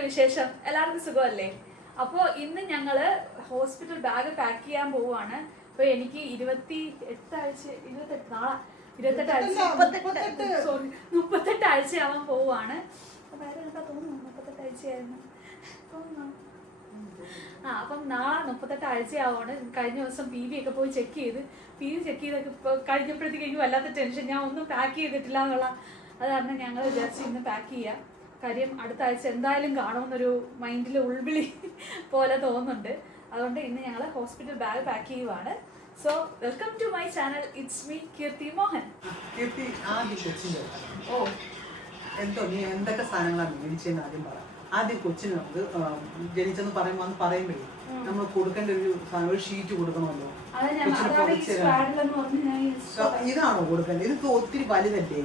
എന്തൊക്കെയുണ്ട് വിശേഷം? എല്ലാവർക്കും സുഖമല്ലേ? അപ്പോൾ ഇന്ന് ഞങ്ങള് ഹോസ്പിറ്റൽ ബാഗ് പാക്ക് ചെയ്യാൻ പോവുകയാണ്. അപ്പോൾ എനിക്ക് 28 ആഴ്ചയാവാൻ പോവുകയാണ്. വേറെ എന്താ തോന്നുന്നു? 38 ആഴ്ചയായിരുന്നു അപ്പം നാളെ 38 ആഴ്ചയാവാണ്. കഴിഞ്ഞ ദിവസം PV ഒക്കെ പോയി ചെക്ക് ചെയ്ത് ഇപ്പോൾ കഴിഞ്ഞപ്പോഴത്തേക്ക് എനിക്ക് വല്ലാത്ത ടെൻഷൻ. ഞാൻ ഒന്നും പാക്ക് ചെയ്തിട്ടില്ല എന്നുള്ള അത് കാരണം ഞങ്ങൾ വിചാരിച്ച് ഇന്ന് പാക്ക് ചെയ്യാം. കാര്യം അടുത്ത ആഴ്ച എന്തായാലും കാണുമെന്നൊരു മൈൻഡിൽ ഉൾവിളി പോലെ തോന്നുന്നുണ്ട്. അതുകൊണ്ട് ഇന്ന് ഞങ്ങൾ ഹോസ്പിറ്റൽ ബാഗ് പാക്ക് ചെയ്യുവാണ്. So welcome to my channel. It's me Keerthi Mohan. Keerthi, ഓ എന്തോ നീ എന്തൊക്കെ സാധനങ്ങളാണ് മേടിച്ചതെന്ന് ആദ്യം പറ. ആദ്യം കൊച്ചിന് നമുക്ക് ജനിച്ചെന്ന് പറയുമ്പോഴേ നമ്മൾ കൊടുക്കേണ്ട ഒരു ഷീറ്റ് കൊടുക്കണമല്ലോ. ഇതാണോ കൊടുക്കേണ്ടത്? ഇത് ഒത്തിരി വലുതല്ലേ?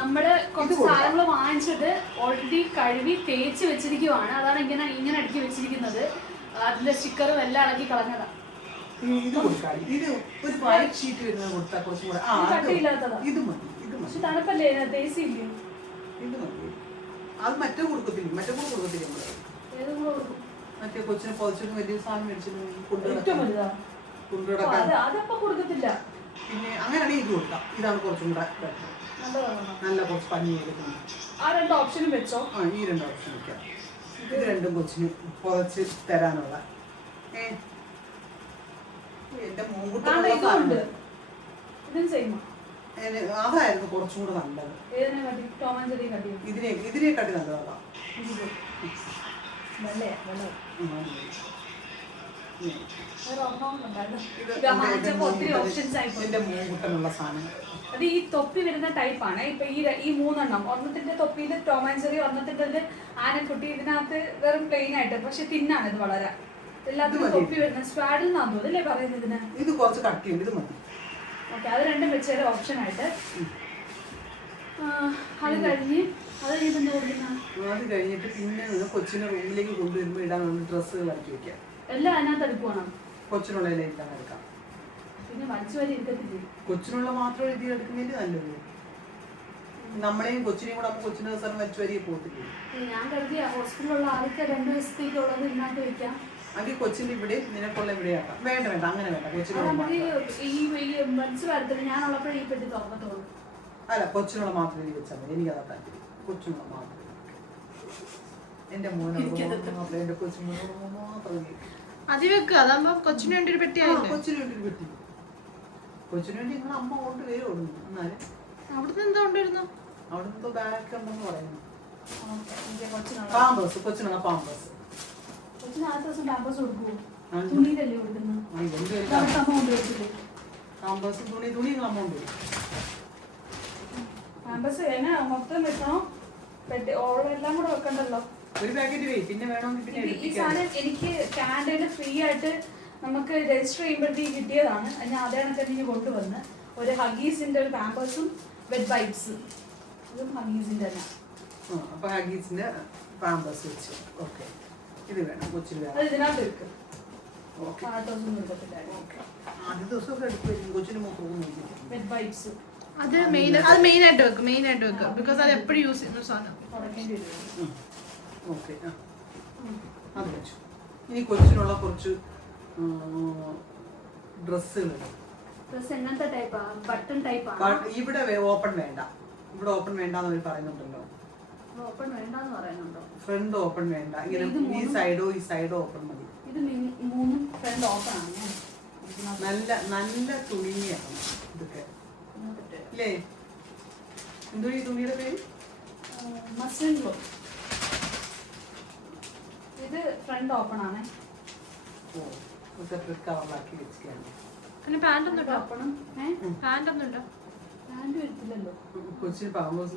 നമ്മള് കുറച്ച് സാധനങ്ങൾ വാങ്ങിച്ചിട്ട് ഓൾറെഡി കഴുകി തേച്ച് വെച്ചിരിക്കുവാണ്. അതാണ് ഇങ്ങനെ അടുക്കി വെച്ചിരിക്കുന്നത്. അതിന്റെ സ്റ്റിക്കറും എല്ലാം ഇളക്കി കളഞ്ഞതാ. ഇത് കൊടുക്കാം. ഇത് ഒരു വൈറ്റ് ഷീറ്റ് വരുന്നത് കൊടുത്താൽ കുറച്ചും കൂടെ കട്ടിയില്ലാത്തതാ. ഇത് മതി. പക്ഷെ തണുപ്പല്ലേ, തേച്ചില്ലേ? ഇത് മതി. അത് മറ്റേ കൊടുക്കത്തില്ല. മറ്റേ കൂടെ കൊടുക്കത്തില്ല. മറ്റേ കൊച്ചിനെ പൊതിച്ചിട്ട് വലിയ സാധനം മേടിച്ചിട്ട് കൊടുക്കത്തില്ല. പിന്നെ അങ്ങനെയാണെങ്കിൽ ഇത് കൊടുക്കാം. ഇതാണ് കുറച്ചും കൂടെ നല്ല കുറച്ച് പഞ്ഞി എടുക്കുന്നത്. ആ രണ്ട് ഓപ്ഷനും വെച്ചോ. ഈ രണ്ട് ഓപ്ഷൻ വെക്കാം. ഇത് രണ്ടും കൊച്ചിന് പൊതച്ച് തരാനുള്ള എന്റെ അതായിരുന്നു കുറച്ചും കൂടെ നല്ലത്. ഇതിനെക്കാട്ടി നല്ലതാണ്. അത് ഈ തൊപ്പി വരുന്ന ടൈപ്പാണ്. ഇപ്പൊ ഈ മൂന്നെണ്ണം, ഒന്നത്തിന്റെ തൊപ്പിയില് ടോം ആൻഡ് ജെറി, ഒന്നത്തിന്റെ ആനക്കുട്ടി. ഇതിനകത്ത് വെറും പ്ലെയിൻ ആയിട്ട്, പക്ഷെ തിന്നാണ് ഇത് വളരെ. എല്ലാത്തിനും തൊപ്പി വരുന്ന സ്വാഡിൽ നിന്നാന്ന് തോന്നുന്നല്ലേ പറയുന്നതിന്. ഇത് കുറച്ച് കട്ടിയുണ്ട്. ഇത് മതി. ഓക്കെ, അത് രണ്ടും വെച്ചൊരു ഓപ്ഷൻ ആയിട്ട്. അത് കഴിഞ്ഞിട്ട് പിന്നെ കൊച്ചിനെ റൂമിലേക്ക് കൊണ്ടുവരുമ്പോൾ ഇടാൻ ഡ്രസ്സുകൾ ഇറക്കി വെക്കാം. എല്ലാം അതിനകത്ത് എടുക്കുവാണ്. കൊച്ചിനുള്ള എടുക്കാം. പിന്നെ വലിച്ചു വരി എടുക്കത്തില്ലേ? കൊച്ചിനുള്ള മാത്രം എഴുതി എടുക്കുന്നതിൽ നല്ലത്. നമ്മളെയും കൊച്ചിനെയും കൂടെ അപ്പൊ കൊച്ചിന്റെ ദിവസം വലിച്ചു വരിയെ പോകത്തില്ലേ? ഞാൻ കരുതിയ ഹോസ്പിറ്റലിലുള്ള ആദ്യത്തെ 2 ദിവസത്തേക്കുള്ളത് ഇതിനകത്ത് വെക്കാം. അത് കൊച്ചിന്റെ ഇവിടെ നിനക്കുള്ള ഇവിടെയാക്കാം. വേണ്ട അങ്ങനെ വേണ്ട. കൊച്ചിനുള്ള ഞാനുള്ളപ്പോഴേ ഈ പെട്ടി തുറക്കത്തുള്ളൂ. അല്ല, കൊച്ചിനുള്ള മാത്രം എഴുതി വെച്ചാൽ മതി. എനിക്കതാ താല്പര്യം. കൊച്ചിനുള്ള മാത്രം. എന്റെ മോനോട് എന്റെ കൊച്ചിനോട് മാത്രം കൊച്ചിന് വേണ്ടി ഒരു പെട്ടി. കൊച്ചിന് വേണ്ടി ഒരു പെട്ടി. കൊച്ചിന് വേണ്ടി നിങ്ങൾ അമ്മ കൊണ്ട് വരുള്ളൂ. എന്നാലും അവിടുന്ന് എന്താ കൊണ്ടുവരുന്നു? അവിടുന്ന് എന്തോ ബാഗ് ഉണ്ടെന്ന് പറയുന്നു. പാമ്പേഴ്സ്. കൊച്ചിനുള്ള പാമ്പേഴ്സ്. തുണിയിലല്ലേ കൊടുക്കുന്നത്? പാമ്പേഴ്സ് തുണി അമൗണ്ട് വരും. പാമ്പേഴ്സ് മൊത്തം വെക്കണോ? എല്ലാം കൂടെ വെക്കണ്ടല്ലോ. ഒരു പാക്കറ്റ് വേ. പിന്നെ വേണമെങ്കിൽ ഈ സാധനം എനിക്ക് കാനഡയിൽ ഫ്രീ ആയിട്ട് നമുക്ക് രജിസ്റ്റർ ചെയ്യുമ്പോഴത്തേക്ക് കിട്ടിയതാണ്. ഞാൻ അതേ കണക്ക് എനിക്ക് കൊണ്ടുവന്ന് ഒരു ഹഗീസിന്റെ ഒരു പാമ്പേഴ്സും വെറ്റ് വൈപ്സും. ഇതും ഹഗീസിന്റെ തന്നെ. അപ്പൊ ഹഗീസിന്റെ പാമ്പേഴ്സ് വെച്ച്. ഓക്കെ, ഇത് വേണം കൊച്ചിന്. അത് ഇതിനകത്ത് വെക്കും. ആദ്യ ദിവസമൊക്കെ എടുക്കും കൊച്ചിന്. വെറ്റ് വൈപ്സ് അത് മെയിൻ ആയിട്ട് വെക്കും. ബിക്കോസ് അത് എപ്പോഴും യൂസ് ചെയ്യുന്ന സാധനം. ഓക്കെ, അത് വെച്ചു. ഇനി കൊച്ചിനുള്ള കുറച്ച് ഡ്രസ്സുകൾ. എങ്ങനത്തെ ടൈപ്പാ? ബട്ടൺ ടൈപ്പാ? ഇവിടെ ഓപ്പൺ വേണ്ട. ഇവിടെ ഓപ്പൺ വേണ്ടെന്ന് അവർ പറയുന്നുണ്ടല്ലോ. ഓപ്പൺ വേണ്ടെന്ന് പറയുന്നുണ്ടോ? ഫ്രണ്ട് ഓപ്പൺ വേണ്ട. ഇങ്ങനെ ഈ സൈഡോ ഓപ്പൺ മതി. ഇത് മൂന്നും ഫ്രണ്ട് ഓപ്പൺ ആണ്. നല്ല തുണിയാണ് ഇതൊക്കെ അല്ലേ? എന്തോ ഈ തുണിയുടെ പേര്? Muslin cloth. ഇത് ഫ്രണ്ട് ഓപ്പൺ ആണ്. കവറിലാക്കി വെച്ചിട്ടാണ്. പാന്റ് ഒന്നുണ്ടോ? പാന്റ് വരത്തില്ലല്ലോ. കൊച്ചിന് പാമ്പേഴ്സ്.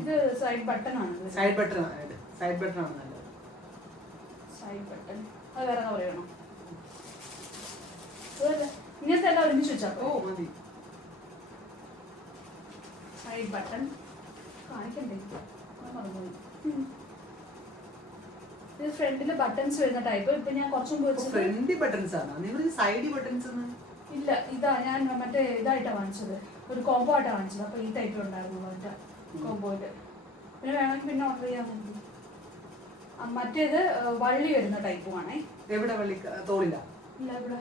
ഇത് സൈഡ് ബട്ടൺ ആണ്. സൈഡ് ബട്ടൺ ആണ് നല്ലത്. സൈഡ് ബട്ടൺ അത് വേറെ പറയണോ? ഇങ്ങനത്തെ എല്ലാം ഒരുമിച്ച് വെച്ചാ മതി. സൈഡ് ബട്ടൺ കാണിക്കണ്ടേ? ഇത് ഫ്രണ്ടില് ബട്ടൺസ് വരുന്ന ടൈപ്പ്. ഇപ്പൊ ഞാൻ കുറച്ചും ഫ്രണ്ട് ബട്ടൺസ് ആണ്. സൈഡ് ബട്ടൺസ് ഇല്ല. ഇതാ ഞാൻ മറ്റേ ഇതായിട്ടാ വാങ്ങിച്ചത്. ഒരു കോംബോ ആയിട്ടാ വാങ്ങിച്ചത്. അപ്പൊ ഈ ടൈപ്പ് ഉണ്ടായിരുന്നു കോംബോയില്. പിന്നെ വേണമെങ്കിൽ പിന്നെ ഓർഡർ ചെയ്യാൻ പറ്റും. മറ്റേത് വള്ളി വരുന്ന ടൈപ്പുമാണേ. എവിടെ വള്ളി തോളില്ല? ഇല്ല ഇവിടെ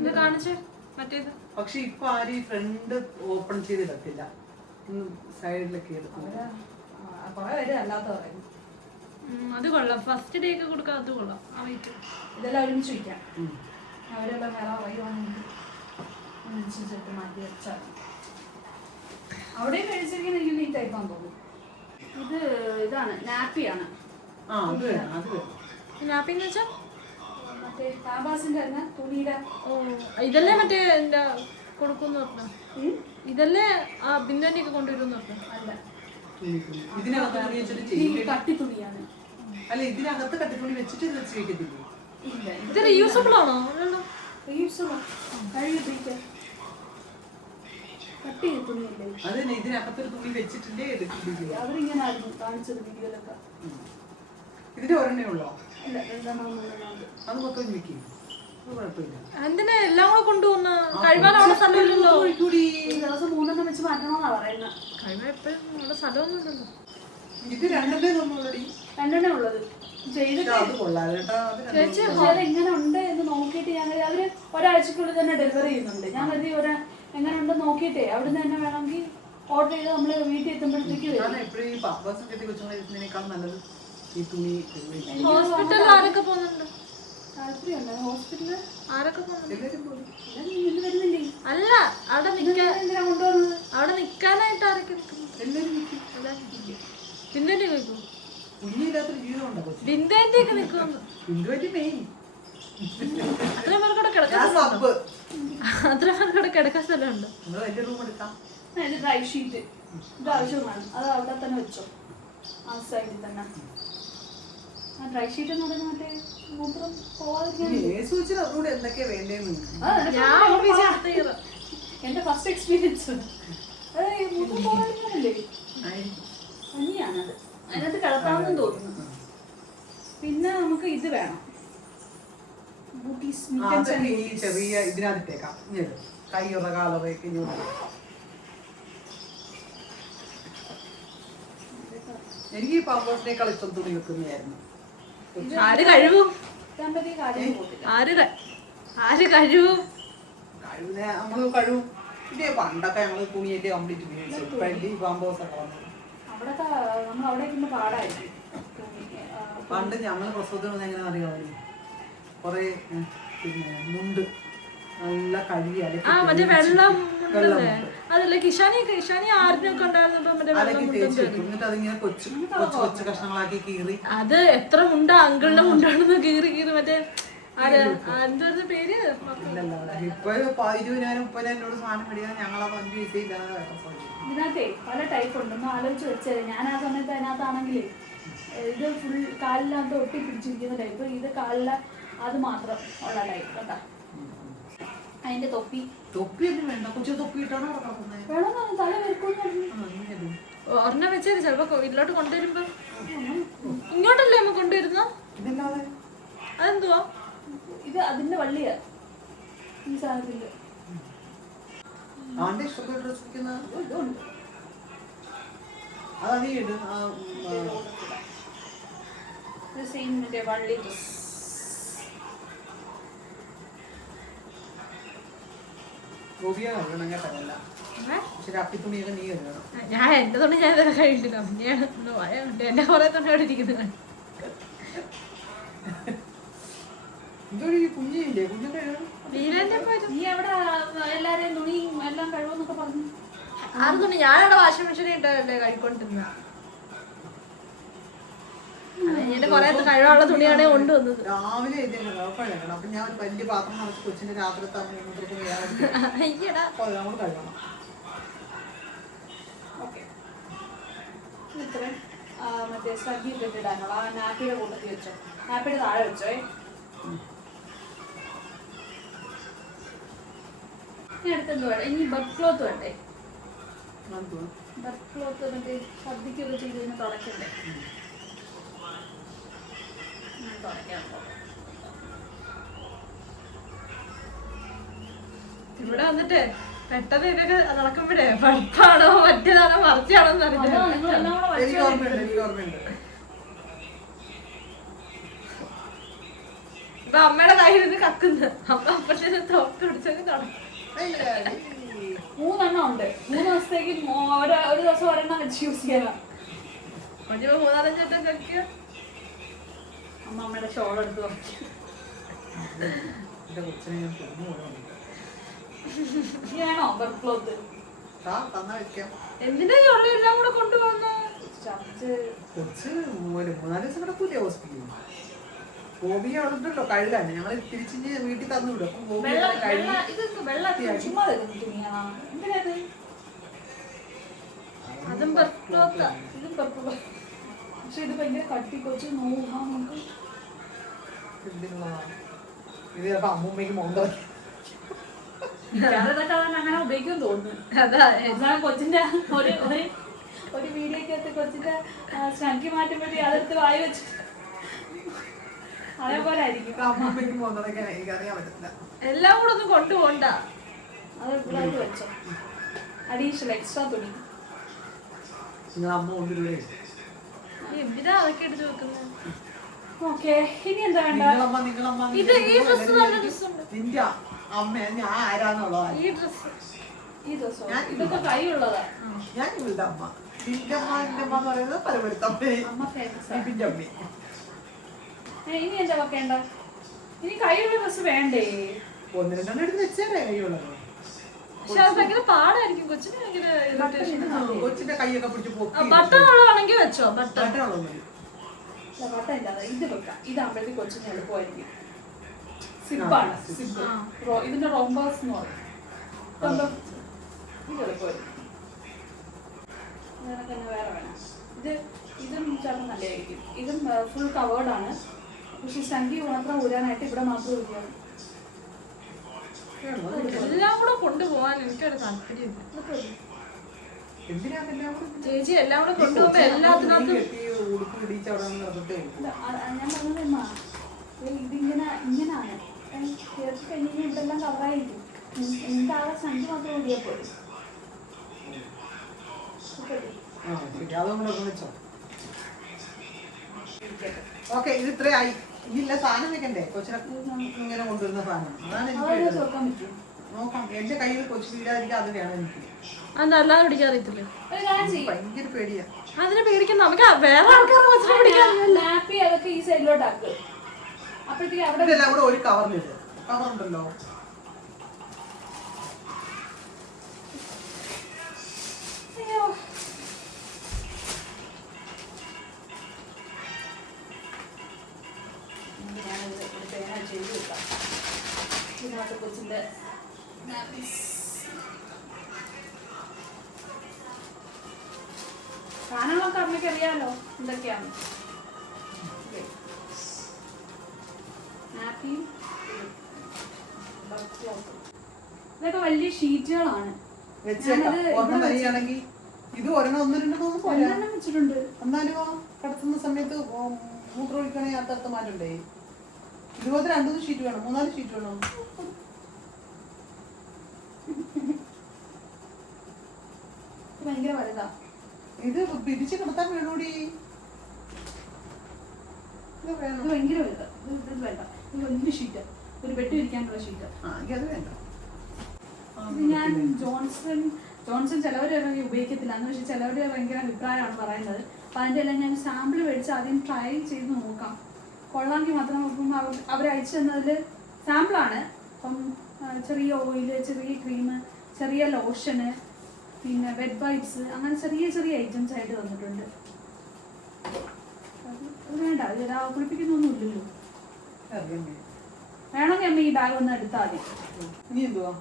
ഇത് കാണിച്ചേ മറ്റേത്. പക്ഷെ ഇപ്പൊ ആരും ഈ ഫ്രണ്ട് ഓപ്പൺ ചെയ്ത് ഇടത്തില്ല, സൈഡിലൊക്കെ എടുക്കും. കുറെ പേര് അല്ലാത്ത പറയും. അത് കൊള്ളാം, ഫസ്റ്റ് ഡേ ഒക്കെ കൊടുക്കാം, അത് കൊള്ളാം. ആ വെയിറ്റ് ഇതെല്ലാം ഒരുമിച്ച് വയ്ക്കാം. അവരെല്ലാം വേറെ വൈകുവാണെങ്കിൽ അനുസരിച്ചിട്ട് മാറ്റി വെച്ചാൽ. അവിടെയും കഴിച്ചിരിക്കുന്ന യൂണിക് ടൈപ്പാന്ന് തോന്നുന്നു. ഇത് ഇതാണ് നാപ്പിയാണ്. നാപ്പിന്ന് വെച്ചാ മറ്റേ കാബാസിന്റെ തന്നെ തുണിയുടെ. ഇതല്ലേ മറ്റേ എന്താ കൊടുക്കുമെന്ന് പറഞ്ഞു, ഇതല്ലേ ആ ബിന്ദുവിന്റെ ഒക്കെ കൊണ്ടുവരുമെന്ന് പറഞ്ഞു. അല്ല, ഇതിനകത്ത് കട്ടി തുണിയാണ്. അല്ല, ഇതിനകത്ത് കട്ടിത്തുണി വെച്ചിട്ട് ഇത് വെച്ച് വെക്കത്തില്ലേ? ഇല്ല, ഇത് റീയൂസബിൾ ആണോ? കട്ടി തുണിയല്ലേ അത് ഇതിനകത്തൊരു തുണി വെച്ചിട്ടില്ലേ എടുക്കില്ലേ? അവരിങ്ങനെ ആയിരുന്നു കാണിച്ചത് വീഡിയോയിലൊക്കെ. ഇതിന്റെ ഒരെണ്ണേ ഉള്ളോ? അല്ല, അത് മൊത്തം വെക്കും, കുഴപ്പമില്ല. എന്തിനാ എല്ലാം കൂടെ കൊണ്ടുപോകുന്ന? കഴിവാൻ അവിടെ സ്ഥലമില്ലല്ലോ. ദിവസം 3 വെച്ച് മാറ്റണമെന്നാ പറയുന്നത്. കഴിവാൻ എപ്പോഴും അവിടെ സ്ഥലമൊന്നും ഇല്ലല്ലോ. ഇത് രണ്ടെണ്ണേ നമ്മളുടെ 2 ഉള്ളത് ചെയ്തിട്ട് അത് കൊള്ളാം കേട്ടോ. ചേച്ചി എങ്ങനെ ഉണ്ട് എന്ന് നോക്കിയിട്ട് ഞങ്ങൾ അവര് ഒരാഴ്ചക്കുള്ളിൽ തന്നെ ഡെലിവറി ചെയ്യുന്നുണ്ട്. ഞാൻ കരുതി എങ്ങനെ ഉണ്ടെന്ന് നോക്കിയിട്ടേ അവിടുന്ന് തന്നെ വേണമെങ്കിൽ ഓർഡർ ചെയ്ത് നമ്മള് വീട്ടിൽ എത്തുമ്പോഴത്തേക്ക് വരും. എപ്പോഴും ഈ പർപ്പസ് കെട്ടി കൊച്ചുങ്ങളെക്കാൾ നല്ലത് ഈ തുണി. ഹോസ്പിറ്റലിൽ ആരൊക്കെ പോകുന്നുണ്ട്? താല്പര്യമുണ്ട് ഹോസ്പിറ്റലിൽ. ആരൊക്കെ പോകുന്നുണ്ട്? വരുന്നില്ലേ? അല്ല, അവിടെ നിൽക്കാൻ, എന്തിനാ കൊണ്ടുവന്നത്? അവിടെ നിൽക്കാനായിട്ട് ആരൊക്കെ നിൽക്കുന്നു? എല്ലാവരും നിൽക്കും. ബിന്ദുവിന്റെ നിൽക്കും, കുഞ്ഞില്ലാത്തൊരു ജീവിതം ഉണ്ടോ കൊച്ചു? ബിന്ദുവിന്റെ ഒക്കെ നിൽക്കുന്നു. ബിന്ദുവിന്റെ മെയിൻ അത്ര പേർക്കൂടെ കിടക്കാൻ, അത്ര പേർക്കൂടെ കിടക്കാൻ സ്ഥലമുണ്ട്. നമ്മള് വലിയ റൂം എടുക്കാം. ഇത് ഡ്രൈ ഷീറ്റ് ഇത് ആവശ്യമാണ്. അത് അവിടെ തന്നെ വെച്ചോ, ആ സൈഡിൽ തന്നെ. ആ ഡ്രൈ ഷീറ്റ് എന്ന് പറയുന്നത് മറ്റേ മൂത്രം പോവാതിരിക്കാൻ. അതുകൂടെ എന്തൊക്കെയാ വേണ്ടേന്ന് എന്റെ ഫസ്റ്റ് എക്സ്പീരിയൻസ്. മൂത്രം പോവാതിരിക്കാനല്ലേ, പനിയാണത്. അതിനകത്ത് കിടത്താമെന്ന് തോന്നുന്നു. പിന്നെ നമുക്ക് ഇത് വേണം, ഈ ചെറിയ ഇതിനകത്തേക്കാം. കൈയുറ കാലറയൊക്കെ എനിക്ക് ഈ പമ്പേഴ്സിനേക്കാൾ ഇഷ്ടം തുണി വെക്കുന്നതായിരുന്നു. ആര് കഴിവും? ആര് കഴിവും? നമ്മള് കഴിവും. ഇതേ പണ്ടൊക്കെ ഞങ്ങള് തുണിയൊക്കെ കംപ്ലീറ്റ് ഉപയോഗിച്ചു. പമ്പേഴ്സ് ഒക്കെ വന്നത് അവിടൊക്കെ നമ്മൾ അവിടെ ഇരിക്കുമ്പോ പാടായിരിക്കും. പണ്ട് ഞങ്ങള് പ്രസവത്തിന് വന്ന് എങ്ങനെ അറിയാമോ, കൊറേ പിന്നെ മുണ്ട് നല്ല കഴുകി മറ്റേ വെള്ളം അതല്ല കിഷാനി ആരിനൊക്കെ എന്നിട്ട് അതിങ്ങനെ കൊച്ചു കൊച്ചു കൊച്ചു കഷ്ണങ്ങളാക്കി കീറി. അത് എത്ര മുണ്ടാ അങ്കിളിന്റെ മുണ്ടാണെന്ന് കീറി കീറി മറ്റേ എന്താ പേര്. ഇപ്പൊ 20,000-30,000 സാധനം മേടിക്കാൻ ഞങ്ങളത് 5 പൈസ ഇല്ലാതെ. ഇതിനകത്തെ പല ടൈപ്പ് ഉണ്ട്, ഒന്ന് ആലോചിച്ച് വെച്ചത്. ഞാൻ ആ സമയത്ത് അതിനകത്താണെങ്കിലേ ഇത് ഫുൾ കാലിനകത്ത് ഒട്ടി പിടിച്ചിരിക്കുന്ന ടൈപ്പ്, ഇത് കാലില അത് മാത്രം ഉള്ള ടൈപ്പ് കേട്ടാ. അതിന്റെ തൊപ്പിയൊന്നും വേണ്ട, കൊച്ചു തൊപ്പി ഇട്ടാണ് വേണമെന്നാണ് തല വെക്കും. ഒരെണ്ണം വെച്ചാൽ ചിലപ്പോ വീട്ടിലോട്ട് കൊണ്ടുവരുമ്പോ ഇങ്ങോട്ടല്ലേ അമ്മ കൊണ്ടുവരുന്ന? അതെന്തുവാ ഇത്? അതിന്റെ വള്ളിയാ ഈ സാധനത്തിന്റെ. വള്ളി ഞാൻ എന്റെ തുണി ഞാൻ ഇതുവരെ കഴിയില്ല. പിന്നെയാണ് എന്റെ കുറെ തുണി അവിടെ ഇരിക്കുന്നത്. നീ എവിടെ എല്ലാരെയും തുണിയും എല്ലാം കഴിവെന്നൊക്കെ പറഞ്ഞു. ആറ് തുണി ഞാനവിടെ വാഷിംഗ് മെഷീനിൽ ഇട്ടല്ലേ കഴിക്കൊണ്ടിരുന്ന. എന്റെ കൊറേ കഴിവുള്ള തുണിയാണ് കൊണ്ടുവന്നത്. രാവിലെ അപ്പൊ ഞാൻ വലിയ പാത്രം നിറച്ച് കൊച്ചിന്റെ രാത്രി കഴിയണം. ഇത്രയും മറ്റേ സ്കഗ്ഗി ഇട്ടിടാനുള്ള ആ നാപ്പിയുടെ കൂട്ടത്തിൽ വെച്ചോ, നാപ്പിയുടെ താഴെ വെച്ചോ. ഇനി അടുത്തെന്ത് വേണം? ഇനി ബെഡ് ക്ലോത്ത് വേണ്ടേ? ബെഡ് ക്ലോത്ത് മറ്റേ ഛർദിക്കൊക്കെ ചെയ്ത് കഴിഞ്ഞാൽ തുടക്കണ്ടേ? ഇവിടെ വന്നിട്ട് പെട്ടെന്ന് ഇതൊക്കെ നടക്കുമ്പോഴേ പഴുപ്പാണോ മറ്റേതാണോ മറിച്ചാണോ എന്ന് അറിയില്ല. അതാ നിങ്ങളെല്ലാം കൂടെ എനിക്ക് ഓർമ്മയുണ്ട്. ഇപ്പൊ അമ്മയുടെ കയ്യിൽ നിന്ന് കക്കുന്നു. അമ്മ അപ്പഴത്തേക്ക് തോർത്ത് പിടിച്ചൊക്കെ തുടങ്ങി. 3 എണ്ണം ഉണ്ട്. 3 ദിവസത്തേക്ക് ഒരു ദിവസം ഒരെണ്ണം വെച്ച് യൂസ് ചെയ്യാം. അപ്പൊ 3-4 വട്ടം കഴിക്കുക. അമ്മയുടെ ഷോൾ എടുത്ത് നോക്കി. എന്റെ കൊച്ചിനെ ഞാൻ കൊന്നു പോകണം. ഇങ്ങനെയാണോ ബർക്ലോത്ത്? തന്നാ വെക്കാം. എന്തിനാ ഈ ഉള്ള എല്ലാം കൂടെ കൊണ്ടുപോകുന്നു? കൊച്ച് 3-4 ദിവസം കിടക്കൂലേ ഹോസ്പിറ്റലിൽ. ഗോപി അവിടെ ഉണ്ടല്ലോ കഴുകാൻ. ഞങ്ങൾ തിരിച്ച് വീട്ടിൽ തന്നു വിടും. അപ്പം ഗോപി കഴുകി ചുമ്മാ തരുന്നു തുണിയാണോ? എന്തിനത്? അതും ബർക്ലോത്താ. ഇതും പർപ്പിൾ. പക്ഷെ ഇത് ഭയങ്കര കട്ടി കൊച്ചു നോക്കാം നമുക്ക്. എന്തിനുള്ളതാ? ഇത് ചിലപ്പോ അമ്മൂമ്മയ്ക്ക് മോന്തോ ഞാനിതൊക്കെ അങ്ങനെ ഉപയോഗിക്കുമെന്ന് തോന്നുന്നു. അതാ കൊച്ചിന്റെ ഒരു വീഡിയോക്കകത്ത് കൊച്ചിന്റെ സ്നഗ്ഗി മാറ്റുമ്പോഴേ അതെടുത്ത് വായി വെച്ച് അതേപോലെ ആയിരിക്കും. അമ്മൂമ്മയ്ക്ക് മോന്തോന്നൊക്കെ എനിക്കറിയാൻ പറ്റില്ല. എല്ലാം കൂടെ ഒന്നും കൊണ്ടുപോകണ്ട. അത് ഇവിടെ വെച്ചോ. അഡീഷണൽ എക്സ്ട്രാ തുണി. നിങ്ങൾ അമ്മ കൊണ്ടുവരുവേ. എന്തിനാ അതൊക്കെ എടുത്ത് വെക്കുന്നത്? ഓക്കെ, ഇനി എന്താ വേണ്ട? നിങ്ങളമ്മ ഇത് ഈ ഡ്രസ് നല്ല ഡ്രസ്സുണ്ട്. നിന്റെ അമ്മ ഞാൻ ആരാന്നുള്ളതാ. ഈ ഡ്രസ് ഈ ദിവസം ഇതൊക്കെ കൈയുള്ളതാ. ഞാൻ ഇവളുടെ അമ്മ. നിന്റെ അമ്മ എന്റെ അമ്മ എന്ന് പറയുന്നത് പലവരുത്തമ്മേ. അമ്മ ഫേമസ്. ഇതിന്റെ അമ്മ. ഇനി എന്താ വെക്കേണ്ട? ഇനി കൈയുള്ള ഡ്രസ് വേണ്ടേ? 1-2 എടുത്ത് വെച്ചേരേ കൈയുള്ളത്. പക്ഷെ അത് ഭയങ്കര പാടായിരിക്കും കൊച്ചിന്. ഭയങ്കര ഇറിറ്റേഷൻ. കൊച്ചിന്റെ കൈയൊക്കെ പിടിച്ച് പൊക്കി ബട്ടൺ ഉള്ളതാണെങ്കിൽ വെച്ചോ. ബട്ടൺ ബട്ട ഇത് വെക്കാം. ഇതാകുമ്പോഴത്തേക്ക് കൊച്ചിന് എളുപ്പമായിരിക്കും. സിബാണ്. സിബ്. ഇതിന്റെ റോംബേഴ്സ് എന്ന് പറയും. ഇത് എളുപ്പമായിരിക്കും. ഇതിനൊക്കെ തന്നെ വേറെ വേണം. ഇതും ചിലപ്പോൾ നല്ലതായിരിക്കും. ഇതും ഫുൾ കവേർഡാണ്. പക്ഷെ സംഖ്യ മാത്രം ഊരാനായിട്ട് ഇവിടെ മാത്രം ഊരിയാണ്. എല്ലാം കൂടെ കൊണ്ടുപോകാൻ എനിക്കൊരു താല്പര്യമില്ല. ചേച്ചി എല്ലാം കൂടെ കൊണ്ടുപോകുമ്പോ എല്ലാത്തിനകത്തും ഞാൻ പറഞ്ഞതെന്നാ ഇതിങ്ങനെ ഇങ്ങനാണ് ചേർത്ത് കഴിഞ്ഞാൽ ഇതെല്ലാം കവറായിരിക്കും. എനിക്ക് ആകെ സംഖ്യ മാത്രം ഊരിയപ്പോൾ ഓക്കെ. ഇത് ഇത്രയായി. ഇല്ല സാധനം വെക്കണ്ടേ? കൊച്ചിനെ ഇങ്ങനെ കൊണ്ടുവരുന്ന സാധനം അതാണ് എനിക്ക് ചോക്കാൻ പറ്റും. നോക്കാം. എന്റെ കയ്യിൽ കൊച്ചു വീടായിരിക്കും. അത് വേണം എനിക്ക്. അതല്ലാതെ പിടിക്കാൻ അറിയത്തില്ലേ? ഭയങ്കര പേടിയാ. അതിനെ പേടിക്കുന്ന നമുക്ക് വേറെ ആൾക്കാരെ കൊച്ചിനെ പിടിക്കാൻ. ലാപ്പി അതൊക്കെ ഈ സൈഡിലോട്ടാക്ക്. അപ്പോഴത്തേക്ക് അവിടെ ഇതെല്ലാം കൂടെ ഒരു കവറിലിട്ട് കവറുണ്ടല്ലോ. കൊച്ചിന്റെ സാധനങ്ങളൊക്കെ അമ്മയ്ക്ക് അറിയാലോ എന്തൊക്കെയാണ്. ഇതൊക്കെ വലിയ ഷീറ്റുകളാണ്. വെച്ചാണെങ്കിൽ ഇത് 1-2 വെച്ചിട്ടുണ്ട്. എന്നാലും കടത്തുന്ന സമയത്ത് മൂത്രം ഒഴിക്കണേ അത്തടുത്ത് മാറ്റണ്ടേ? ഇതുപോലത്തെ 2-3 ഷീറ്റ് വേണം. 3-4 ഷീറ്റ് വേണം. ഭയങ്കര വലുതാ. ഇത് പിരിച്ച് കിടത്താൻ വേണോടി. ഇത് വേണം. ഇത് ഭയങ്കര വലുതാ. ഇത് വേണ്ട. ഇത് വലിയ ഷീറ്റാ. ഒരു ബെഡ് വിരിക്കാനുള്ള ഷീറ്റാ. അത് വേണ്ട. ഇത് ഞാൻ ജോൺസൺ ചിലവരൊന്നും ഉപയോഗിക്കത്തില്ല എന്ന് വെച്ചാൽ ചിലവര് ഭയങ്കര അഭിപ്രായമാണ് പറയുന്നത്. അപ്പൊ അതിന്റെ എല്ലാം ഞാൻ സാമ്പിൾ മേടിച്ച് ആദ്യം ട്രൈ ചെയ്ത് നോക്കാം. കൊള്ളാമെങ്കിൽ മാത്രം. അപ്പം അവർ അയച്ചു തന്നതിൽ സാമ്പിളാണ്. അപ്പം ചെറിയ ഓയില്, ചെറിയ ക്രീം, ചെറിയ ലോഷന്, പിന്നെ വെഡ് വൈപ്സ്, അങ്ങനെ ചെറിയ ചെറിയ ഐറ്റംസ് ആയിട്ട് തന്നിട്ടുണ്ട്. അത് വേണ്ട, ഇത് കുളിപ്പിക്കുന്നൊന്നും ഇല്ലല്ലോ. വേണമെങ്കിൽ അമ്മ ഈ ബാഗ് ഒന്ന് എടുത്താൽ മതി. ഇനി എന്തുവാ?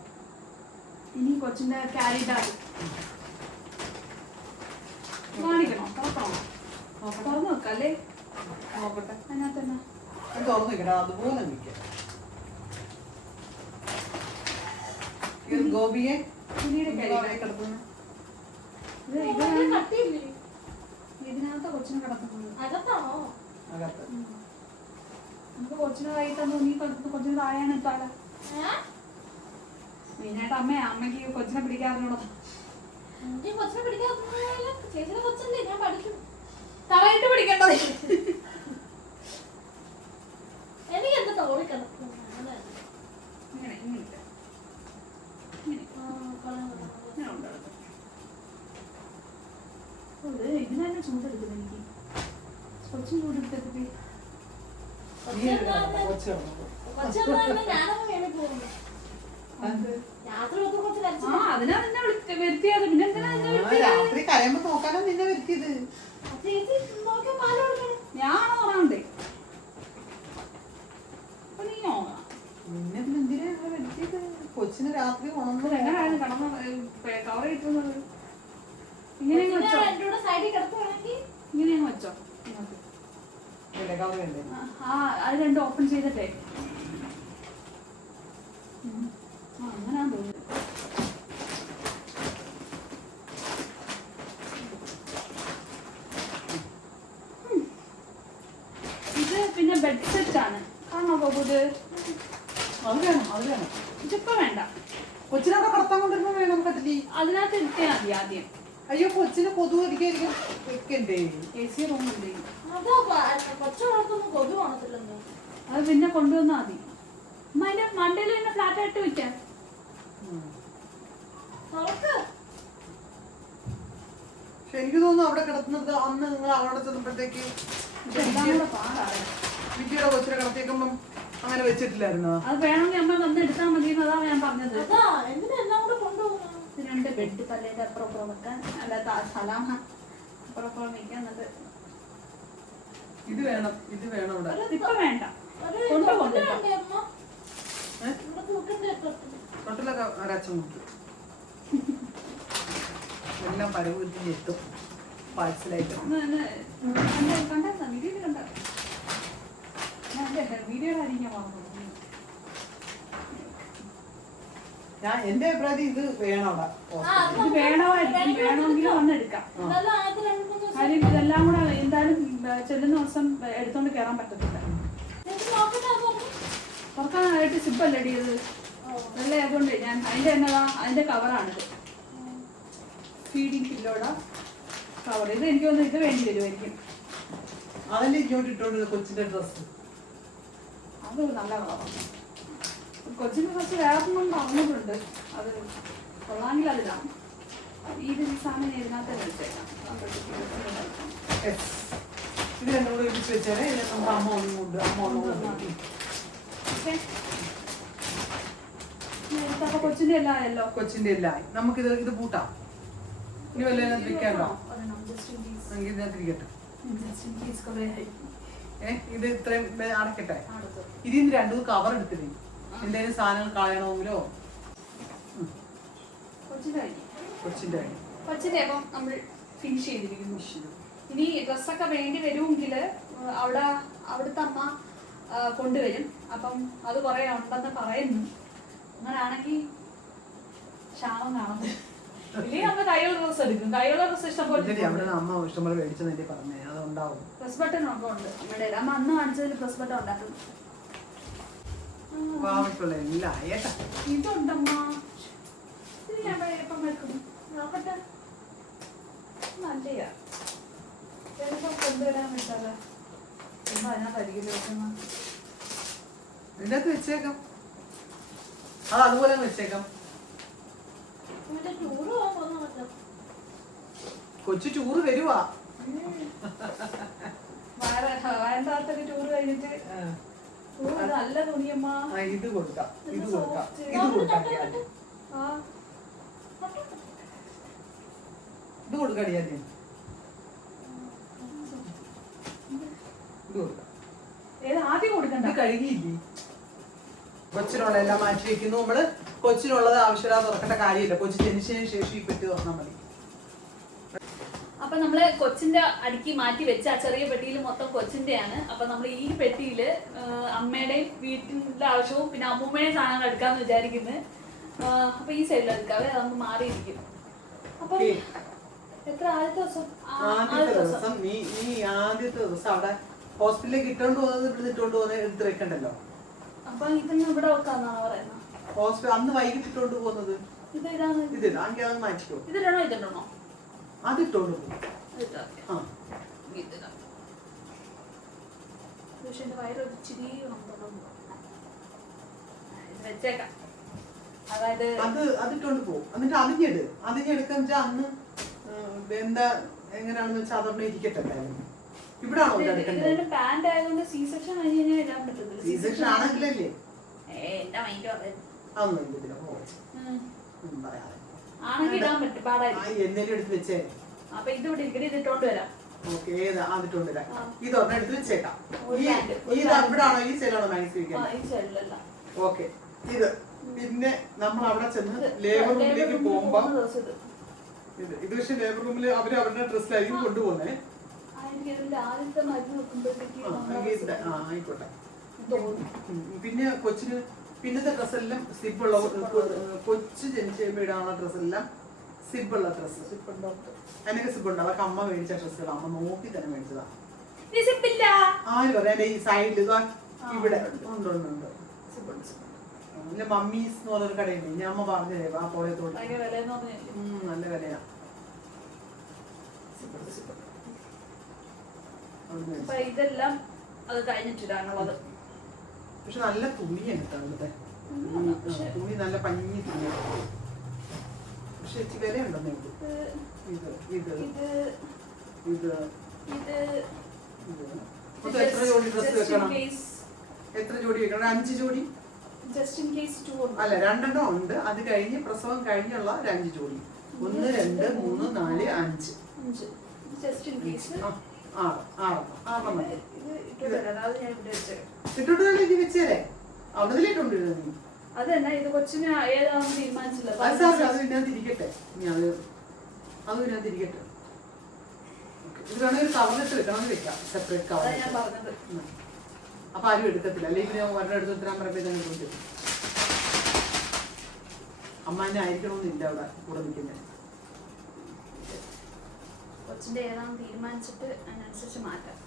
ഇനി കൊച്ചിന്റെ ക്യാരി ബാഗ് കാണിക്കണോ? തുറക്കണോ? തുറന്നു വെക്കാം അല്ലേ? നോക്കട്ടെ. അതിനകത്ത് തന്നെ തുറന്നു വെക്കടാ. അതുപോലെ നിൽക്കാം. ഗോപിയെ പിന്നീട് കിടത്തുന്നു. ഇതിനകത്ത് കൊച്ചിനെ കിടക്കുന്നത്. അകത്താണോ? അകത്ത് നമുക്ക് കൊച്ചിനെ കൈ തന്നു. നീ കൊച്ചിന് താഴെയാണ് ഇട്ടാല. മെയിനായിട്ട് അമ്മയ്ക്ക് കൊച്ചിനെ പിടിക്കാറുണ്ടോ? എനിക്ക് കൊച്ചിനെ പിടിക്കാൻ ചേച്ചിയുടെ കൊച്ചല്ലേ, ഞാൻ പഠിക്കും. തറയിട്ട് പിടിക്കേണ്ടത്. എനിക്ക് എന്താ തോളി കിടക്കും. ഇങ്ങനെ ഇങ്ങനെ ഇതിന് തന്നെ ചൂടെടുക്കും എനിക്ക്. കൊച്ചും ചൂടെടുത്തിട്ട് അതിനാ നിന്നെ വരുത്തിയത്. പിന്നെ എന്തിനാ രാത്രി കരയുമ്പോ നോക്കാനോ നിന്നെ വരുത്തിയത്? ഞാനാണോ പറയണ്ടേ? അപ്പൊ നീ നോക്കണം. നിന്നെ പിന്നെ എന്തിനാ വരുത്തിയത്? കൊച്ചിന് രാത്രി ഉണർന്നു എങ്ങനെയാണ് കടന്ന് കവർ കിട്ടുന്നത്? ഇങ്ങനെ വെച്ചോ, ഇങ്ങനെ വെച്ചോ. ആ അത് രണ്ടും ഓപ്പൺ ചെയ്തിട്ടേ. അങ്ങനെയാന്ന് തോന്നുന്നു. ഇത് പിന്നെ ബെഡ് സെറ്റ് ആണ്. കാണോ ബോബുത്? അത് വേണം, അത് വേണം. ഇതിപ്പോ വേണ്ട. കൊച്ചിനവിടെ കടത്താൻ കൊണ്ടിരുന്ന വേണം കട്ടിലി. അതിനകത്ത് ഇരുത്തിയാൽ മതി ആദ്യം. അയ്യോ കൊച്ചിന് കൊതുക് അടിക്കായിരിക്കും വെക്കണ്ടേ? AC റൂം ഉണ്ട്. കൊതു കാണത്തില്ലെന്നോ? അത് പിന്നെ കൊണ്ടുവന്നാ മതി. അതിന്റെ മണ്ടയിൽ തന്നെ ഫ്ലാറ്റ് ആയിട്ട് വെക്കാം. പക്ഷെ എനിക്ക് തോന്നുന്നു അവിടെ കിടത്തുന്നത് അന്ന് നിങ്ങൾ അവിടെ ചെന്നപ്പോഴത്തേക്ക് ഇതെല്ലാം കൂടെ പാടാണ്. വിജയുടെ കൊച്ചിനെ കിടത്തിയേക്കുമ്പം അങ്ങനെ വെച്ചിട്ടില്ലായിരുന്നോ? അത് വേണമെങ്കിൽ അമ്മ വന്ന് എടുത്താൽ മതി എന്നതാണ് ഞാൻ പറഞ്ഞത്. എല്ലാം കൂടെ കൊണ്ടുപോകുന്നു. രണ്ട് ബെഡ് പല്ലേന്റെ അപ്പുറം വെക്കാൻ, അല്ലാത്ത സലാമ അപ്പുറം വെക്കാൻ. എന്നിട്ട് ഇത് വേണം, ഇത് വേണം ഇവിടെ. ഇപ്പൊ വേണ്ട, തൊട്ടിലൊക്കെ ഒരച്ഛൻ മുട്ടും. എല്ലാം പരവൂരത്തിന് എത്തും പാഴ്സലായിട്ട്. കണ്ടാ വീഡിയോയിൽ കണ്ട വീഡിയോയുടെ കാര്യം ഞാൻ പറഞ്ഞു. ഞാൻ എന്റെ അഭിപ്രായത്തിൽ ഇത് വേണം അവിടെ. ഇത് വേണമെങ്കിലും വന്നെടുക്കാം. കാര്യം ഇതെല്ലാം കൂടെ എന്തായാലും ചെല്ലുന്ന ദിവസം എടുത്തോണ്ട് കയറാൻ പറ്റത്തില്ല. തുറക്കാനായിട്ട് സിബല്ലേ അടിയത് നല്ല ആയതുകൊണ്ട് ഞാൻ അതിന്റെ എന്നതാ അതിന്റെ കവറാണിത്. Feeding പില്ലോടെ cover. ഇത് എനിക്ക് തോന്നുന്നു ഇത് വേണ്ടി വരുമായിരിക്കും. അതല്ലേ ഇങ്ങോട്ട് ഇട്ടോണ്ട് കൊച്ചിന്റെ ഡ്രസ്. അത് നല്ല കളറാണ്. കൊച്ചിന് കുറച്ച് വേറൊന്നും പറഞ്ഞിട്ടുണ്ട്. അത് കൊള്ളാമെങ്കിൽ അതിലാണ്. ഈ സാധനം ഇതിനകത്ത് വെച്ചേക്കാം. ഇത് രണ്ടും കൂടെ ഇടിച്ച് വെച്ചാലേ നമ്മുടെ അമ്മ ഒന്നും കൊണ്ട് കൊച്ചിന്റെ എല്ലാം ആയല്ലോ. കൊച്ചിന്റെ എല്ലാം നമുക്കിത് ഇത് പൂട്ടാം. ഇനി വല്ല വെക്കാണ്ടോ? ഇതിനകത്തിരിക്കട്ടെ. ഇത് ഇത്രയും അടക്കട്ടെ. ഇതിന് രണ്ടും കവർ എടുത്തില്ലേ? എന്തെങ്കിലും സാധനങ്ങൾ കളയണമെങ്കിലോ? കൊച്ചിന്റെ അപ്പം നമ്മൾ ഫിനിഷ് ചെയ്തിരിക്കുന്നു. ഇനി ഡ്രസ്സൊക്കെ വേണ്ടി വരുമെങ്കിൽ അവിടുത്തെ അമ്മ കൊണ്ടുവരും. അപ്പം അത് കുറെ ഉണ്ടെന്ന് പറയുന്നു. അങ്ങനാണെങ്കിൽ ക്ഷാമം കാണുന്നത്. ഇല്ലെങ്കിൽ നമ്മൾ കൈയുള്ള ഡ്രസ്സ് എടുക്കും. കൈയുള്ള ഡ്രസ്സ് ഇഷ്ടംപോലെ അമ്മ ഇഷ്ടംപോലെ മേടിച്ചെന്നെ പറഞ്ഞേ. അതുണ്ടാവും. പ്രസ് ബട്ടൺ ഒക്കെ ഉണ്ട് അമ്മയുടെ. അമ്മ അന്ന് കാണിച്ചതിൽ പ്രസ് ബട്ടൺ ഉണ്ടാക്കും. ഇതുണ്ടമ്മ. ഇത് ഞാൻ എപ്പം വെക്കും നോക്കട്ടെ. നല്ലയാ. കൊണ്ടുവരാൻ വെച്ചാലോ അതിനകത്തായിരിക്കും വെക്കുന്ന. ഇതിനകത്ത് വെച്ചേക്കാം. അത് അതുപോലെ വെച്ചേക്കാം. കൊച്ചു ടൂറ് വരുവാ. വയനാട്ടിൽ ടൂർ കഴിഞ്ഞിട്ട് നല്ല തുണിയമ്മ. ഇത് കൊടുക്കാം, ഇത് കൊടുക്കാം, ഇത് കൊടുക്കാം, ഇത് കൊടുക്കടിയാ. ഇത് കൊടുക്കാം. ആദ്യം കൊടുക്കണ്ട. കഴുകിയില്ലേ? കൊച്ചിനുള്ള എല്ലാം മാറ്റി വെക്കുന്നു നമ്മള്. കൊച്ചിനുള്ളത് ആവശ്യമില്ലാതെ തുറക്കേണ്ട കാര്യമില്ല. കൊച്ചു ജനിച്ചതിന് ശേഷം ഈ പെട്ടി തുറന്നാൽ മതി. അപ്പൊ നമ്മള് കൊച്ചിന്റെ അടുക്കി മാറ്റി വെച്ച ആ ചെറിയ പെട്ടിയിൽ മൊത്തം കൊച്ചിന്റെയാണ്. അപ്പൊ നമ്മൾ ഈ പെട്ടിയില് അമ്മയുടെയും വീട്ടിന്റെ ആവശ്യവും പിന്നെ അമ്മൂമ്മയുടെയും സാധനങ്ങൾ എടുക്കാന്ന് വിചാരിക്കുന്നത്. അപ്പൊ ഈ സൈഡിൽ എടുക്കാവേ, നമുക്ക് മാറിയിരിക്കും. അപ്പൊ എത്ര ആദ്യത്തെ ദിവസം? ആദ്യത്തെ ദിവസം അവിടെ ഹോസ്പിറ്റലിലേക്ക് ഇട്ടോണ്ട് പോകുന്നത് ഇവിടെ ഇട്ടോണ്ട് പോകുന്നത് എടുത്ത് വെക്കണ്ടല്ലോ. അപ്പൊ ഇതൊന്നും ഇവിടെ വെക്കാന്നാണ് പറയുന്നത്. ഹോസ്പിറ്റൽ അന്ന് വൈകിട്ട് ഇട്ടോണ്ട് പോകുന്നത് ഇതാണ് ഇതിടാ എങ്കിൽ അത് മാറ്റിക്കോ. ഇതിടണോ ഇതിടണോ? അതിട്ടോണ്ട് പോകും. ആ പക്ഷെ എന്റെ വയറൊരു ഇച്ചിരി വെച്ചേക്കാം. അതായത് അതിട്ടോണ്ട് പോകും. എന്നിട്ട് അതിഞ്ഞെടുക്കാന്ന് വെച്ചാൽ അന്ന് എന്താ എങ്ങനെയാണെന്ന് വെച്ചാൽ അതോടെ ഇരിക്കട്ടെ. ഇവിടാണോ എടുക്കേണ്ടത്? പാന്റ് ആയതുകൊണ്ട് സി സെക്ഷൻ കഴിഞ്ഞ് കഴിഞ്ഞാൽ ഇടാൻ പറ്റുന്നത്. സി സെക്ഷൻ ആണെങ്കിലല്ലേ എന്റെ മൈൻഡ് അതൊന്നും എന്തിനാ പറയാതെ ആണെങ്കിൽ ഇടാൻ പറ്റും. പാടായിരിക്കും. എന്തെങ്കിലും എടുത്ത് വെച്ചേ. അപ്പൊ ഇത് ഇവിടെ ഇരിക്കണേ, ഇത് ഇട്ടോണ്ട് വരാം. ഓക്കെ അതിട്ടോണ്ട് വരാം. ഇതൊരെണ്ണം എടുത്ത് വെച്ചേക്കാം. ഇവിടാണോ ഈ സൈഡിലാണോ മാക്സി വെക്കാൻ? ഓക്കെ. ഇത് പിന്നെ നമ്മൾ അവിടെ ചെന്ന് ലേബർ റൂമിലേക്ക് പോകുമ്പോ ഇത് പക്ഷെ ലേബർ റൂമിൽ അവര് അവരുടെ ഡ്രസ്സിലായിരിക്കും കൊണ്ടുപോകുന്നേ. ആയിക്കോട്ടെ. പിന്നെ കൊച്ചിന് പിന്നത്തെ ഡ്രസ്സെല്ലാം സിബുള്ള കൊച്ചു ജനിച്ച് കഴിയുമ്പോൾ ഇടാനുള്ള ഡ്രസ്സെല്ലാം സിബുള്ള ഡ്രസ്സ്. അതിനൊക്കെ സിബുണ്ട്. അതൊക്കെ അമ്മ മേടിച്ച ഡ്രസ്സുകൾ അമ്മ നോക്കി തന്നെ മേടിച്ചതാ. ആര് പറയാ ഈ സൈഡിൽ ഇവിടെ ഉണ്ട്. പിന്നെ മമ്മീസ് എന്ന് പറഞ്ഞൊരു കടയുണ്ട്. ഞാൻ അമ്മ പറഞ്ഞതേ ആ പോയത്തോട് നല്ല വിലയാ. ഇതെല്ലാം അത് കഴിഞ്ഞിട്ടിടാനുള്ളത്. പക്ഷെ നല്ല തുണിയാണ് കേട്ടോ. തുണി നല്ല പഞ്ഞി തുണിയാണ്. പക്ഷെ ഇച്ചിരി വിലയുണ്ടെന്നേ ഉള്ളൂ. ഇത് ഇത് ഇത് ഇത് എത്ര ജോഡി ഡ്രസ് വെക്കണം? എത്ര ജോഡി വെക്കണം? 5 ജോഡി. അല്ല 2 ഉണ്ട്. അത് കഴിഞ്ഞ് പ്രസവം കഴിഞ്ഞുള്ള 5 ജോഡി. 1 2 3 4 5 ഇട്ടിട്ട് വെച്ചേരെ. അവിടെ അതന്നെ ഇത് കൊച്ചിന് ഏതാണെന്ന് തീരുമാനിച്ചില്ല. അത് ഇതിനകത്തിരിക്കട്ടെ. അത് ഇതിനകത്തിരിക്കട്ടെ. ഇത് വേണമെങ്കിൽ ഒരു കവറിട്ട് വെക്കണമെന്ന് വെക്കാം. Separate cover. ഞാൻ പറഞ്ഞത്. അപ്പൊ ആരും എടുക്കത്തില്ല. അല്ലെങ്കിൽ ഒരെണ്ണം എടുത്ത് ഉത്തരാൻ പറയുമ്പോൾ തന്നെ ചോദിച്ചു. അമ്മാനെ ആയിരിക്കണമെന്നില്ല അവിടെ കൂടെ നിൽക്കുന്നത്. കൊച്ചിന്റെ ഏതാണെന്ന് തീരുമാനിച്ചിട്ട് അതിനനുസരിച്ച് മാറ്റാം.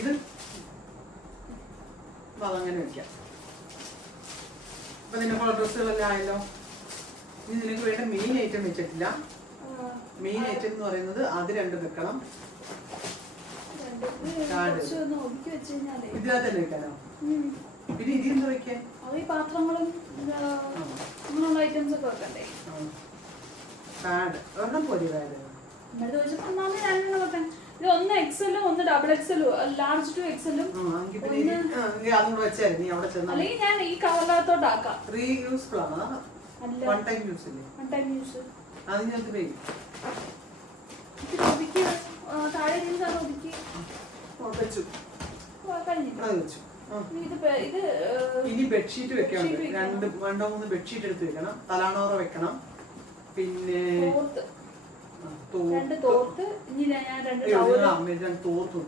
ഇത് അതങ്ങനെ വെക്കാം. അപ്പൊ നിനക്കുള്ള ഡ്രസ്സുകളെല്ലാം ആയല്ലോ. ഇനി നിനക്ക് വേണ്ട മെയിൻ ഐറ്റം വെച്ചിട്ടില്ല. മെയിൻ ഐറ്റം എന്ന് പറയുന്നത് അത് 2 വെക്കണം. ഇതിനകത്ത് തന്നെ വെക്കാനോ? പിന്നെ ഇതിന്ന് വെക്കാൻ പാത്രങ്ങളും ഐറ്റംസ് ഒക്കെ വെക്കണ്ടേ? പാഡ് ഒരെണ്ണം പോരി. പാഡ് ഇത് 1 XL 1 XXL large to XL അതുകൊണ്ട് വെച്ചാൽ നീ അവിടെ ചെന്ന് അല്ലെങ്കിൽ ഞാൻ ഈ കവറിനകത്തോട്ടാക്കാം. റീയൂസ്ഫുൾ ആണ്. വൺ ടൈം യൂസ് ഇല്ലേ? One time use. അതിനകത്ത് വെയ് താഴെ ഒതുക്കി വെച്ചു. വെച്ചു. ഇനി ബെഡ്ഷീറ്റ് വെക്കണം. 2-3 ബെഡ്ഷീറ്റ് എടുത്ത് വെക്കണം. തലാണോറ വെക്കണം. പിന്നെ 2 തോർത്ത്. ഇനി ഞാൻ 2 തോർത്ത്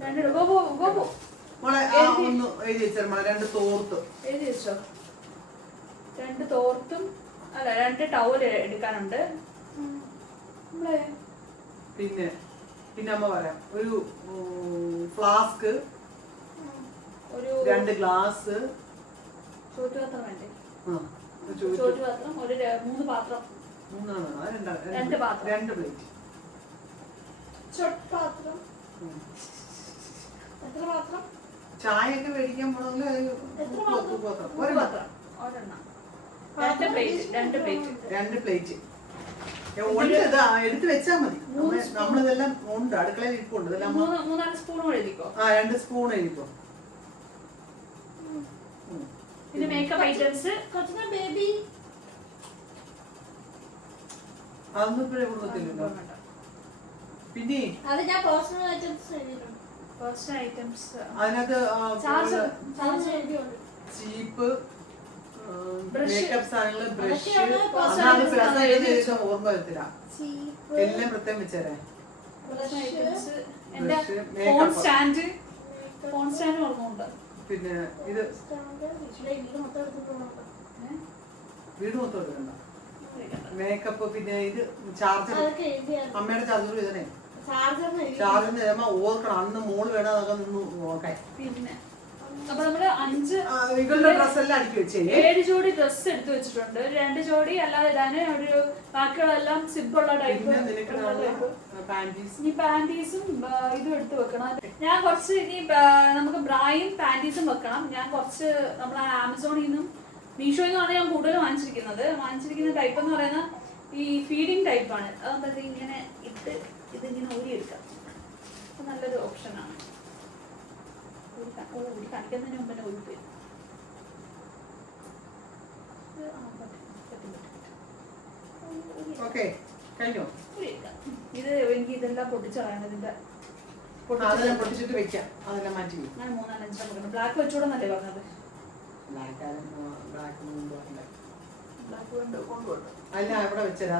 മോളെ ഒന്ന് എഴുതി വെച്ചാൽ മോളെ 2 തോർത്ത് എഴുതി വെച്ചോ. 2 തോർത്തും അല്ല 2 ടവൽ എടുക്കാനുണ്ട്. പിന്നെ അമ്മ പറയാം. ഒരു ഫ്ലാസ്ക്, ഒരു 2 ഗ്ലാസ്, ചോറ്റുപാത്രം വേണ്ടേ? ചോറ്റുപാത്രം ഒരു 3 പാത്രം. 2 പാത്രം. 2 പ്ലേറ്റ്. പാത്രം എത്ര പാത്രം? ചായ ഒക്കെ മേടിക്കാൻ പോണെങ്കിൽ ഒരു പാത്രം. 2 പ്ലേറ്റ്. 2 പ്ലേറ്റ് എടുത്ത് വെച്ചാൽ മതി. നമ്മളിതെല്ലാം ഉണ്ട്. അടുക്കളയിൽ ഇരിപ്പുണ്ട്. 3-4 സ്പൂൺ എഴുതിക്കോ. 2 സ്പൂൺ എഴുതിക്കോ. പിന്നെ മേക്കപ്പ് ഐറ്റംസ് ബേബി അതൊന്നും ഇപ്പോഴേ കൊടുക്കത്തില്ലല്ലോ. പിന്നെ അത് ഞാൻ പേഴ്സണൽ ഐറ്റംസ് എഴുതിയിട്ടുണ്ട്. പേഴ്സണൽ ഐറ്റംസ് അതിനകത്ത് എഴുതിയുണ്ട്. ചീപ്പ് മേക്കപ്പ് സാധനങ്ങള്, ബ്രഷ്, ഓർമ്മ വരത്തില്ല. എല്ലാം പ്രത്യേകം വെച്ചേരാ. പിന്നെ ഇത് വീട് മൊത്തം എടുക്കണ്ട. മേക്കപ്പ്. പിന്നെ ഇത് ചാർജർ. അമ്മയുടെ ചാർജർ ഇതന്നെ. ചാർജറിന് ഓർക്കണം. അന്ന് മോള് വേണമെന്നൊക്കെ നിന്ന് നോക്കാൻ. പിന്നെ അപ്പൊ നമ്മള് 5 ഇവളുടെ ഡ്രസ് എല്ലാം അടുക്കി വെച്ചേ. 7 ജോഡി ഡ്രസ് എടുത്തു വെച്ചിട്ടുണ്ട്. 2 ജോഡി അല്ലാതെ ഇടാന് ഒരു ബാക്കിയുള്ളതെല്ലാം സിബുള്ള ടൈപ്പ്. ഇനി പാന്റീസും ഇതും എടുത്തു വെക്കണം. ഞാൻ കുറച്ച് ഇനി നമുക്ക് ബ്രായും പാന്റീസും വെക്കണം. ഞാൻ കുറച്ച് നമ്മളെ ആമസോണിൽ നിന്നും മീഷോയിൽ നിന്നാണ് ഞാൻ കൂടുതൽ വാങ്ങിച്ചിരിക്കുന്ന ടൈപ്പ് എന്ന് പറയുന്നത് ഈ ഫീഡിങ് ടൈപ്പാണ്. അതാകുമ്പോൾ ഇങ്ങനെ ഇട്ട് ഇതിങ്ങനെ ഊരിയെടുക്കാം. അപ്പൊ നല്ലൊരു ഓപ്ഷനാണ്. കാണിക്കുന്നതിന് മുമ്പ് തന്നെ ഊരിപ്പോയി. ഇത് എനിക്ക് ഇതെല്ലാം പൊട്ടിച്ചളയണം. ഇതിന്റെ പൊട്ടിച്ചിട്ട് വെക്കാം. അതെല്ലാം മാറ്റി ഞാൻ 3-4 ബ്ലാക്ക് വെച്ചൂടെന്നല്ലേ പറഞ്ഞത്? അല്ല അവിടെ വെച്ചാൽ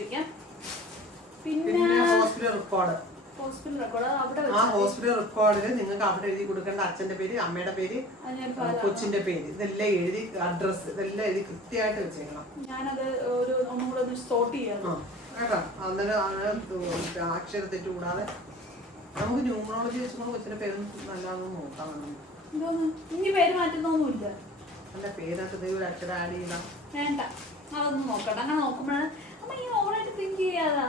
വെക്കാം. പിന്നെ ഹോസ്പിറ്റൽ റെക്കോർഡ്. ആ ഹോസ്പിറ്റൽ റെക്കോർഡില് നിങ്ങൾക്ക് അവിടെ എഴുതി കൊടുക്കേണ്ട അച്ഛന്റെ പേര്, അമ്മയുടെ പേര്, കൊച്ചിന്റെ പേര്, ഇതെല്ലാം എഴുതി അഡ്രസ് ഇതെല്ലാം എഴുതി കൃത്യമായിട്ട് വെച്ചേക്കണം. ഞാനത് ഒന്നുകൂടെ ഒന്ന് സോർട്ട് ചെയ്യാം കേട്ടോ. അന്നേരം അക്ഷരത്തെറ്റ് കൂടാതെ നമുക്ക് ന്യൂമറോളജി വെച്ചുകൊണ്ട് കൊച്ചിന്റെ പേരൊന്നും നല്ലതൊന്നും നോക്കാം. ഇനി പേര് മാറ്റുന്നൊന്നുമില്ല. അല്ല പേരൊക്കെ ഒരു അക്ഷരം ആഡ് ചെയ്യണം. വേണ്ട, അതൊന്നും നോക്കട്ടെ. അങ്ങനെ നോക്കുമ്പോഴാണ് അമ്മ ഈ ഓവറായിട്ട് തിങ്ക് ചെയ്യാതാ.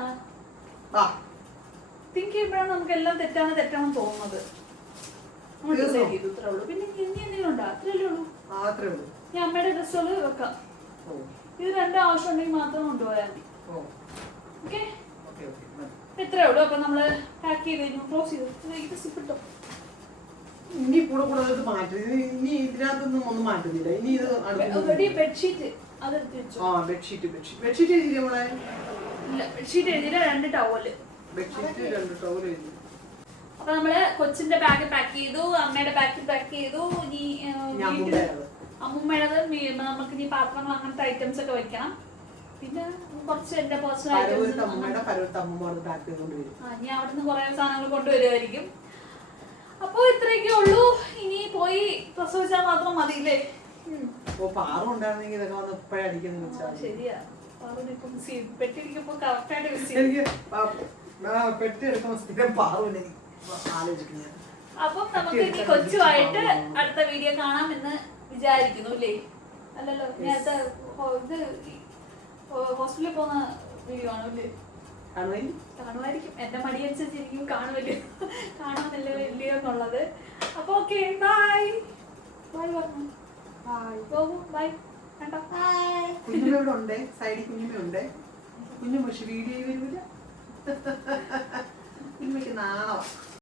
തിങ്ക് ചെയ്യുമ്പോഴാണ് നമുക്ക് എല്ലാം തെറ്റാണെന്ന് തോന്നുന്നത്. ഇത്രേ ഉള്ളൂ. പിന്നെ ഇനി എന്തെങ്കിലും ഉണ്ടോ? അത്രയല്ലേ ഉള്ളൂ. ഞാൻ അമ്മയുടെ ഡ്രസ്സുകൾ വെക്കാം. ഇത് 2 ആവശ്യം ഉണ്ടെങ്കിൽ മാത്രം കൊണ്ടുപോയാൽ മതി. ഓക്കെ, ഇത്രേ ഉള്ളൂ. അപ്പൊ നമ്മള് പാക്ക് ചെയ്ത് കഴിഞ്ഞു, ക്ലോസ് ചെയ്തു. സിപ്പിട്ടോ ഇനി കൂടെ മാറ്റി. ഇനി ഇതിനകത്തൊന്നും ഒന്നും മാറ്റുന്നില്ല. ഇനി ഇത് ബെഡ്ഷീറ്റ് അതെടുത്ത് വെച്ചു. ബെഡ്ഷീറ്റ് എഴുതി നമ്മളെ. ഇല്ല, ബെഡ്ഷീറ്റ് എഴുതിയില്ല. 2 ടവല്. അപ്പൊ നമ്മള് കൊച്ചിന്റെ ബാഗ് പാക്ക് ചെയ്തു, അമ്മയുടെ ബാഗ് പാക്ക് ചെയ്തു. ഇനി അമ്മൂമ്മയുടെ നമുക്ക് ഇനി പാത്രങ്ങൾ അങ്ങനത്തെ ഐറ്റംസ് ഒക്കെ വെക്കണം. പിന്നെ കുറച്ച് എന്റെ പേഴ്സണൽ ഐറ്റംസ് ഞാൻ അവിടെ നിന്ന് കുറെ സാധനങ്ങൾ കൊണ്ടുവരുമായിരിക്കും. അപ്പൊ ഇത്രയൊക്കെ ഉള്ളൂ. ഇനി പോയി പ്രസവിച്ചാൽ മാത്രം മതിയില്ലേ? ശരിയാ. പെട്ടിരിക്കുമ്പോ കറക്റ്റായിട്ട് അപ്പം നമുക്ക് ഇനി കൊച്ചുമായിട്ട് അടുത്ത വീഡിയോ കാണാമെന്ന് വിചാരിക്കുന്നു അല്ലേ? അല്ലല്ലോ, നേരത്തെ ഇത് ഹോസ്പിറ്റലിൽ പോകുന്ന വീഡിയോ ആണോ അല്ലേ? കാണുമായിരിക്കും. എന്റെ മടി അനുസരിച്ചിരിക്കും കാണുമെന്നല്ലോ ഇല്ലയോ എന്നുള്ളത്. അപ്പൊ ഓക്കെ, ബൈ പറഞ്ഞു. ബൈ. കുഞ്ഞുമ്മ ഉണ്ട്, സൈഡിൽ കുഞ്ഞുമ്മ ഉണ്ട്. കുഞ്ഞു പക്ഷെ വീഡിയോ വരൂല. കുഞ്ഞുമ്മക്ക് നാളെ